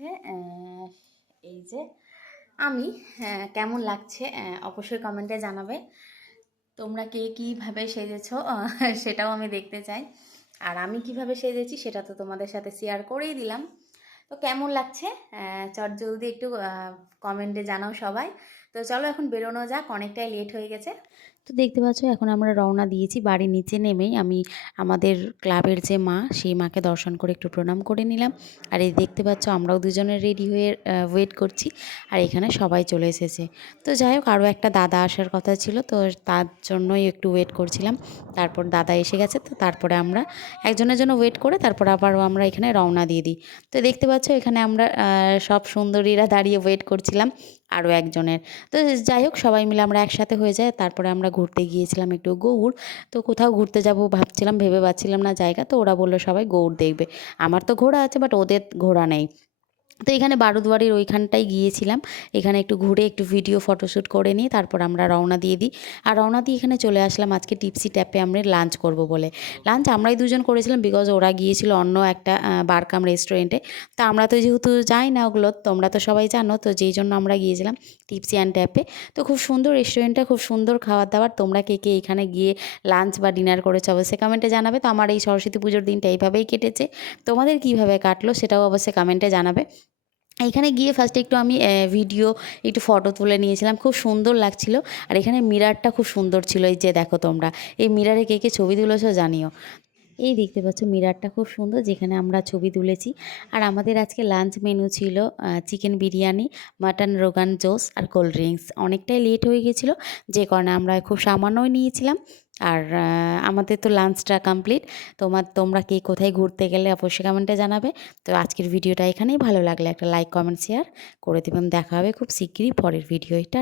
হচ্ছে এই যে আমি কেমন লাগছে অবশ্যই কমেন্টে জানাবে। তোমরা কে কীভাবে সেজেছো সেটাও আমি দেখতে চাই। আর আমি কিভাবে সেজেছি সেটা তো তোমাদের সাথে শেয়ার করেই দিলাম। তো কেমন লাগছে চট জলদি একটু কমেন্টে জানাও সবাই। তো চলো এখন বেরোনো যাক, অনেকটাই লেট হয়ে গেছে। তো দেখতে পাচ্ছ এখন আমরা রওনা দিয়েছি। বাড়ির নিচে নেমেই আমি আমাদের ক্লাবের যে মা, সেই মাকে দর্শন করে একটু প্রণাম করে নিলাম। আর এই দেখতে পাচ্ছ আমরাও দুজনে রেডি হয়ে ওয়েট করছি। আর এখানে সবাই চলে এসেছে। তো যাই হোক, আরও একটা দাদা আসার কথা ছিল, তো তার জন্যই একটু ওয়েট করছিলাম। তারপর দাদা এসে গেছে, তো তারপরে আমরা একজনের জন্য ওয়েট করে তারপর আবারও আমরা এখানে রওনা দিয়ে দিই। তো দেখতে পাচ্ছ এখানে আমরা সব সুন্দরীরা দাঁড়িয়ে ওয়েট করছিলাম আরও একজনের। তো যাই হোক, সবাই মিলে আমরা একসাথে হয়ে যায়। তারপরে আমরা ঘুরতে গিয়েছিলাম একটু গৌড়। তো কোথাও ঘুরতে যাব ভাবছিলাম, ভেবে পাচ্ছিলাম না জায়গা। তো ওরা বললো সবাই গৌড় দেখবে। আমার তো ঘোড়া আছে, বাট ওদের ঘোড়া নেই। তো এখানে বারুদবাড়ির ওইখানটায় গিয়েছিলাম। এখানে একটু ঘুরে একটু ভিডিও ফটোশ্যুট করে নিয়ে তারপর আমরা রওনা দিয়ে দিই। আর রওনা দিয়ে এখানে চলে আসলাম আজকে টিপসি ট্যাপে আমরা লাঞ্চ করব বলে। লাঞ্চ আমরাই দুজন করেছিলাম, বিকজ ওরা গিয়েছিল অন্য একটা বারকাম রেস্টুরেন্টে। তা আমরা তো যেহেতু যাই না ওগুলো, তোমরা তো সবাই জানো, তো যেই জন্য আমরা গিয়েছিলাম টিপসি অ্যান্ড ট্যাপে। তো খুব সুন্দর রেস্টুরেন্টটা, খুব সুন্দর খাবার দাবার। তোমরা কে কে এখানে গিয়ে লাঞ্চ বা ডিনার করেছো অবশ্যই কমেন্টে জানাবে। তো আমার এই সরস্বতী পুজোর দিনটা এইভাবেই কেটেছে। তোমাদের কীভাবে কাটলো সেটাও অবশ্যই কমেন্টে জানাবে। এখানে গিয়ে ফার্স্টে একটু আমি ভিডিও একটু ফটো তুলে নিয়েছিলাম, খুব সুন্দর লাগছিল। আর এখানে মিরারটা খুব সুন্দর ছিল, এই যে দেখো তোমরা এই মিরারে কে কে ছবি তুলেছো জানিও। এই দেখতে পাচ্ছ মিরারটা খুব সুন্দর, যেখানে আমরা ছবি তুলেছি। আর আমাদের আজকে লাঞ্চ মেনু ছিল চিকেন বিরিয়ানি, মাটন রোগান জোস আর কোল্ড ড্রিঙ্কস। অনেকটাই লেট হয়ে গেছিলো, যে কারণে আমরা খুব সামান্যই নিয়েছিলাম। আর আমাদের তো লাঞ্চটা কমপ্লিট। তোমরা কে কোথায় ঘুরতে গেলে অবশ্যই কমেন্টে জানাবে। তো আজকের ভিডিওটা এখানেই, ভালো লাগলে একটা লাইক কমেন্ট শেয়ার করে দেবেন। দেখা হবে খুব শিগগিরই পরের ভিডিওয়। টাটা।